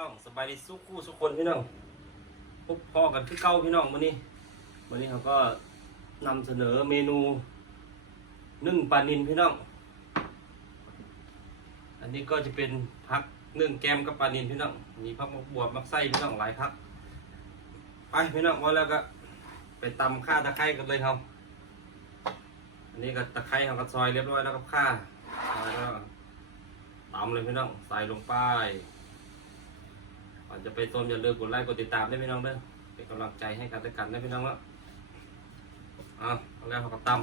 น้องสบายดีสุขคู่สุขคนพี่น้องพบพ่อกันคือเก่าพี่น้องวันนี้วันนี้เขาก็นำเสนอเมนูนึ่งปลานินพี่น้อง อันนี้ก็จะเป็นพักนึ่งแกมกับปลานินพี่น้อง มีพักมะบวบมักไส้พี่น้องหลายพัก ไปพี่น้องว่าแล้วก็ไปตำข้าตะไคร้กันเลยครับอันนี้ก็ตะไคร้เขาก็ซอยเรียบร้อยแล้วกับข้าแล้วก็ตำเลยพี่น้องใส่ลงไป ก่อนจะไปชมอย่าลืมกดไลค์กดติดตามได้พี่น้องเด้อเป็นกำลังใจให้กันและกันนะพี่น้องละอะเอาแล้วเขาก็ตำ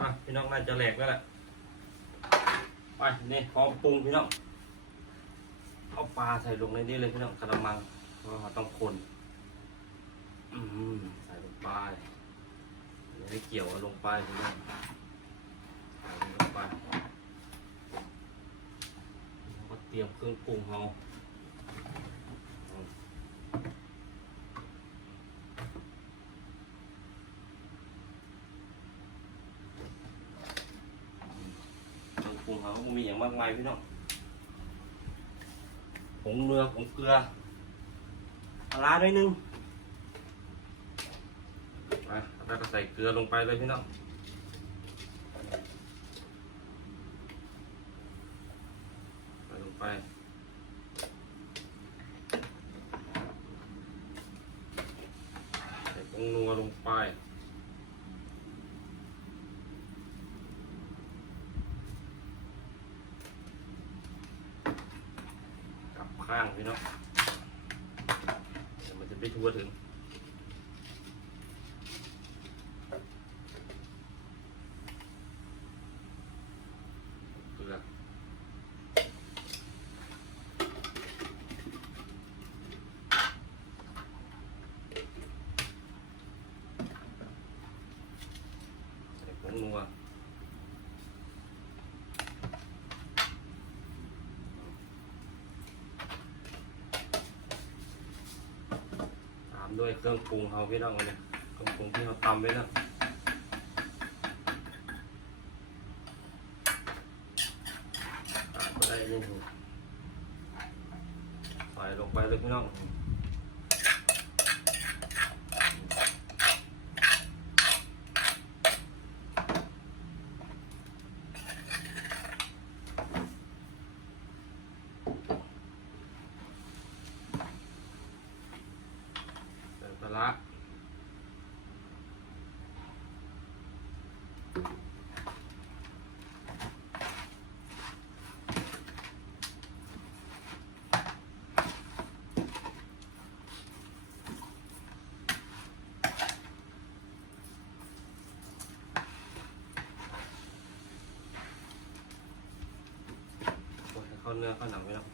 อะพี่น้องน่าจะแหลกแล้วแหละไปนี่พร้อมปรุงพี่น้อง เอาปลาใส่ลงในนี้เลยพี่น้องกระมังเราต้องคนอืมใส่ลงไปอย่าให้เกี่ยวลงไปพี่น้องใส่ลงไปแล้วก็เตรียมเครื่องปรุงเราเครื่องปรุงเขาก็มีอย่างมากมายพี่น้อง งเนื้อผงเกลือปลาร้าด้วยนึงไปแล้วก็ใส่เกลือลงไปเลยพี่น้องใส่ลงไปใส่ผงนัวลงไปกลับข้าง พี่น้องเดี๋ยวมันจะไปทั่วถึง เกลือใส่ผงนัวตาม ด้วยเครื่องปรุงเขาพี่น้องเลยเครื่องปรุงที่เขาตำไว้แล้วก็ได้นี่ใส่ลงไปเลยพี่น้องใส่ปลาร้า โอ้ยให้เข้าเนื้อเข้าหนังไปแล้ว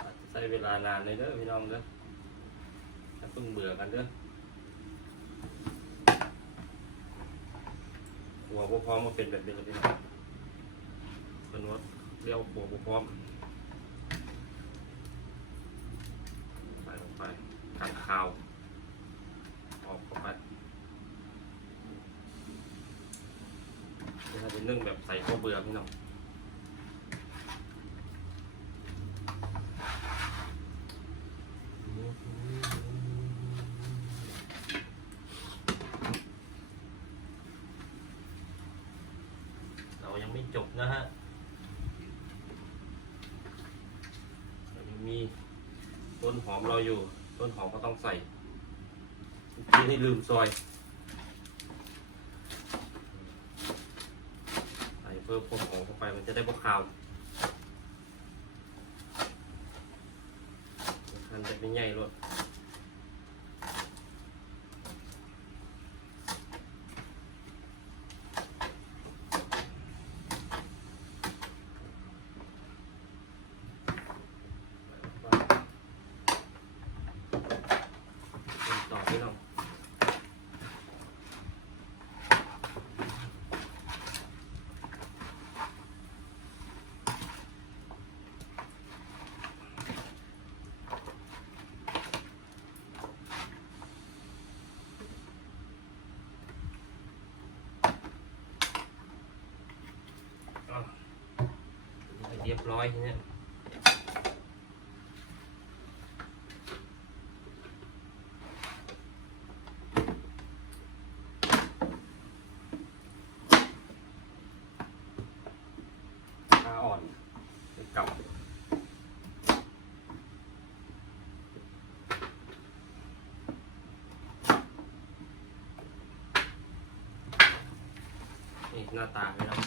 อาจจะใช้เวลานานเลยเด้อพี่น้องเด้อถ้าเพิ่งเบื่อกันเด้อหั วบ่พร้อมมาเป็นแบบนี้เลยพี่น้องเป็นว่าเรียวหัวบ่พร้อมใส่ลงไปกันข้าว ออกเข้าไปจะเราจะนึ่งแบบใส่ข้าวเบื่อพี่น้อง เรายังไม่ จบนะฮะมีต้นหอมเราอยู่ ต้นหอมก็ต้องใส่ที่ให้ลืมซอย ใส่เพิ่มความหอมเข้าไปมันจะได้บวขาวมันจะไม่ใหญ่รด รียบร้อยทีเนี้ยขาอ่อนไปเก่านี่หน้าตาไม่ต้อง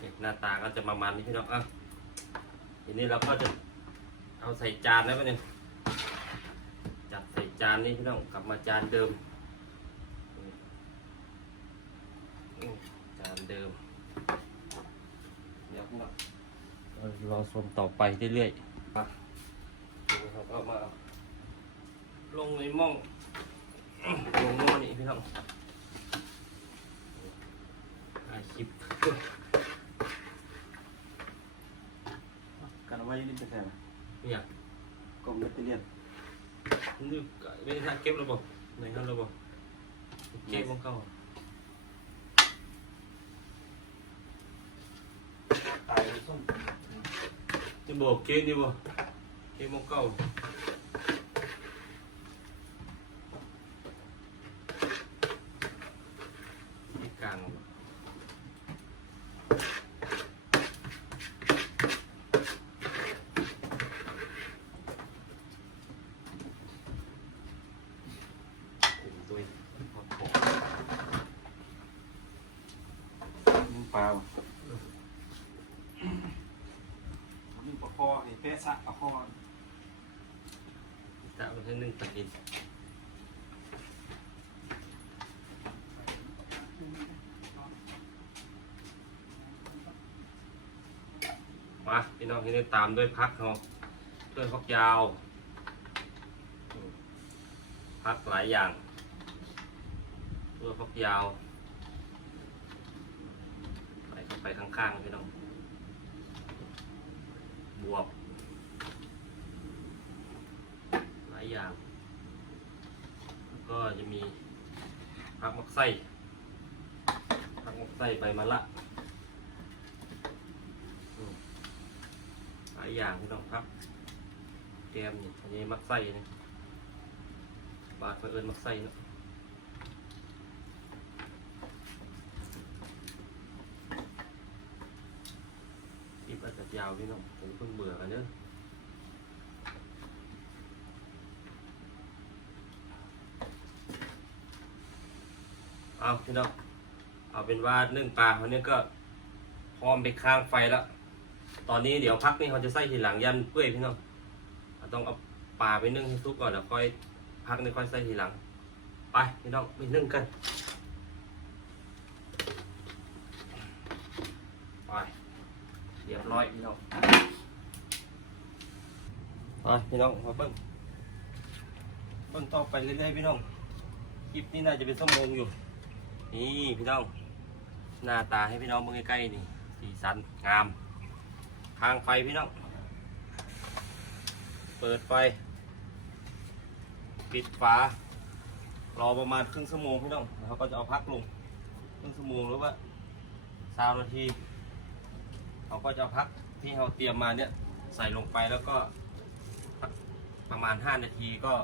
นี่ หน้าตาก็จะประมาณนี้พี่น้องอะทีนี้เราก็จะเอาใส่จานแล้วไปเนี่ยจัดใส่จานนี่พี่น้องกลับมาจานเดิม จานเดิมเดี๋ยวพี่น้องเรารอชมต่อไปเรื่อยๆอะทีนี้เราก็มาลงในหม่องลงหม้อนี่พี่น้องถ่ายคลิป กันเอาไว้นี่จะแค่ไหนเนี่ยกล่องเบตเตอรี่ยนนึกไม่ได้เก็บระบบไหนครับระบบเก็บของเก่าตายส้มจะบอกเก็บดีบ่เก็บของเก่าที่กลางตัวขอบคุณ ปลานี่ปลาคอไอ้เป๊ะซะปลาคอ จะเอาไปให้นึ่ง ตัดดินมาพี่น้องที่นี่ตามด้วยพักเขาด้วยพักยาว พักหลายอย่างด้วยพักยาวใส่เข้าไปข้างๆพี่น้องบวบ หลาย อย่าง แล้วก็จะมีผักมักไส้ผักมักไส้ใบมะละหลายอย่างพี่น้องครับแกมนี่อันนี้มักไส้นี่บาดเผอิญมักไส้นะคลิปอาจจะยาวพี่น้องผมเพิ่งเบื่อกันเนอะ เอาพี่น้องเอาเป็นว่านึ่งปลาเขาเนี่ยก็พร้อมไปข้างไฟแล้วตอนนี้เดี๋ยวพักนี่เขาจะใส่ทีหลังยันเปื่อยพี่น้องต้องเอาปลาไปนึ่งให้สุกก่อนแล้วค่อยพักนี่ค่อยใส่ทีหลัง ไปพี่น้องไปนึ่งกันไปเรียบร้อยพี่น้องไปพี่น้องมาเบิ้งเบิ้งต่อไปเรื่อยๆพี่น้องคลิปนี้น่าจะเป็นชั่วโมงอยู่ นี่พี่น้อง หน้าตาให้พี่น้องเบิ่งใกล้ๆนี่ สีสันงามทางไฟพี่น้อง เปิดไฟ ปิดฝา รอประมาณครึ่งชั่วโมงพี่น้องแล้วเขาก็จะเอาพักลง ครึ่งชั่วโมงหรือว่าสามนาทีเขาก็จะพักที่เราเตรียมมาเนี่ยใส่ลงไปแล้วก็ประมาณ 5 นาทีก็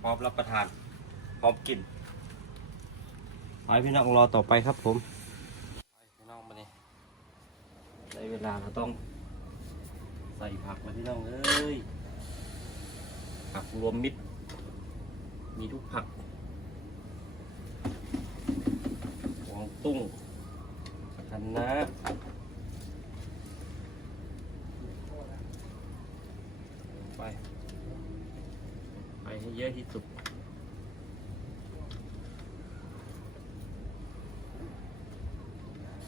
พร้อมรับประทาน พร้อมกิน ไปพี่น้องรอต่อไปครับผมไปพี่น้องมาเนี่ยในเวลาเราต้องใส่ผักมาพี่น้องเอ้ยผักรวมมิตร มีทุกผักหวงตุ้งคะน้าไป ไปให้เยอะที่สุด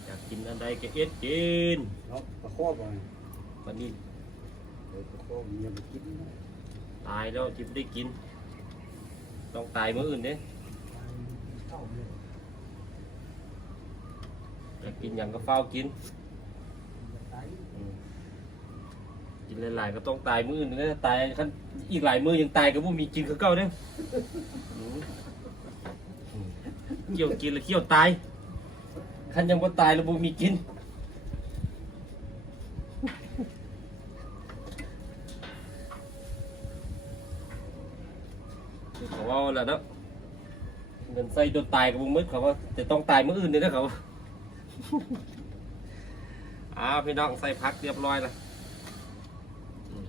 อยา กกินอะไรก็เอ็ดกินเนาะปลาคอบ่อยวันนี้เออปลาคอมีอะไรกินนะตายแล้วจิบได้กิน ต้องตายมื้ออื่นเด้เข้าเลยอยากกินอย่างก็เฝ้ากินตายอืมกินหลายๆก็ต้องตายมื้อนึงนะตายคันอีกหลายมื้อยังตายก็บ่มีกินคือเก่าเด้ออืมเกี่ยวกินแล้วเกี่ยวตาย คันยังบ่ตายแล้วบ่มีกิน เขาว่าแล้วเนาะเงินใส่จนตายกับบุมืดเขาว่าจะต้องตายมื้ออื่นนี่นะเขา อ้าวพี่น้องใส่พักเรียบร้อยล้วอืม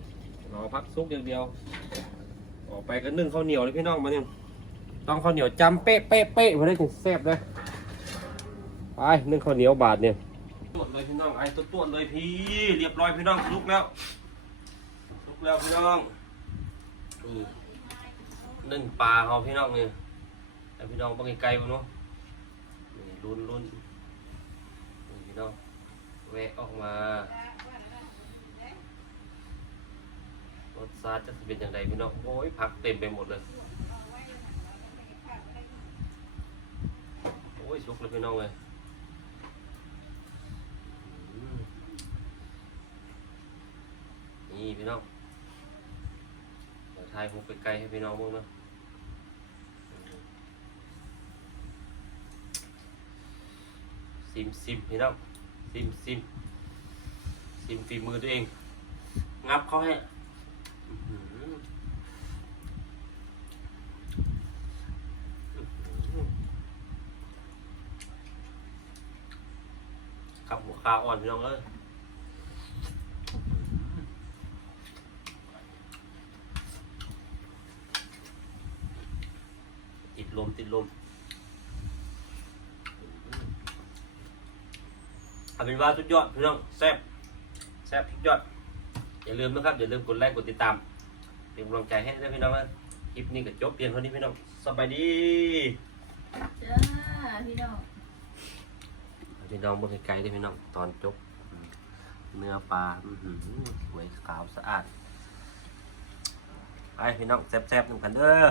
รอพักซุกอย่างเดียว ออกไปก็นึ่งข้าวเหนียวเลยพี่น้องมาเนี่ยต้องข้าวเหนียวจำเป๊ะเป๊ะเป๊ะพอได้ถึงแซ่บเลย ไปนึ่งข้าวเหนียวบาทเนี่ยตรวจเลยพี่น้องไอ้ตวตรวจเลยพี่เรียบร้อยพี่น้องลุกแล้วลุกแล้วพี่น้องนี่นึ่งปลาเขาพี่น้องเนี่ยแต่พี่น้องบางไกลๆบ่เนาะนี่ลุ้นลุ้นนี่พี่น้องแวะออกมารสชาติจะเป็นอย่างไรพี่น้องโอ้ยผักเต็มไปหมดเลยโอ้ยสุกเลยพี่น้องเลยอืม นี่พี่น้องเดี๋ยวถ่ายมุกไปไกลให้พี่น้องมึงเนาะซิมซิมพี่น้องซิมซิมซิมฝีมือตัวเอง งับเขาให้ครับหัวคาอ่อนพี่น้องเอ้ยติดลมติดลม เอาเป็นว่าสุดยอดพี่น้องแซ่บแซ่บสุดยอด อย่าลืมนะครับอย่าลืมกดไลค์กดติดตามเป็นกำลังใจให้ด้วยพี่น้องนะคลิปนี้ก็จบเพียงเท่านี้พี่น้องสบายดีจ้าพี่น้องพี่น้องบนไกลๆด้วยพี่น้องตอนจบ เนื้อปลาอื้อหือสวยขาวสะอาดไปพี่น้องแซ่บๆหนึ่งกันเด้อ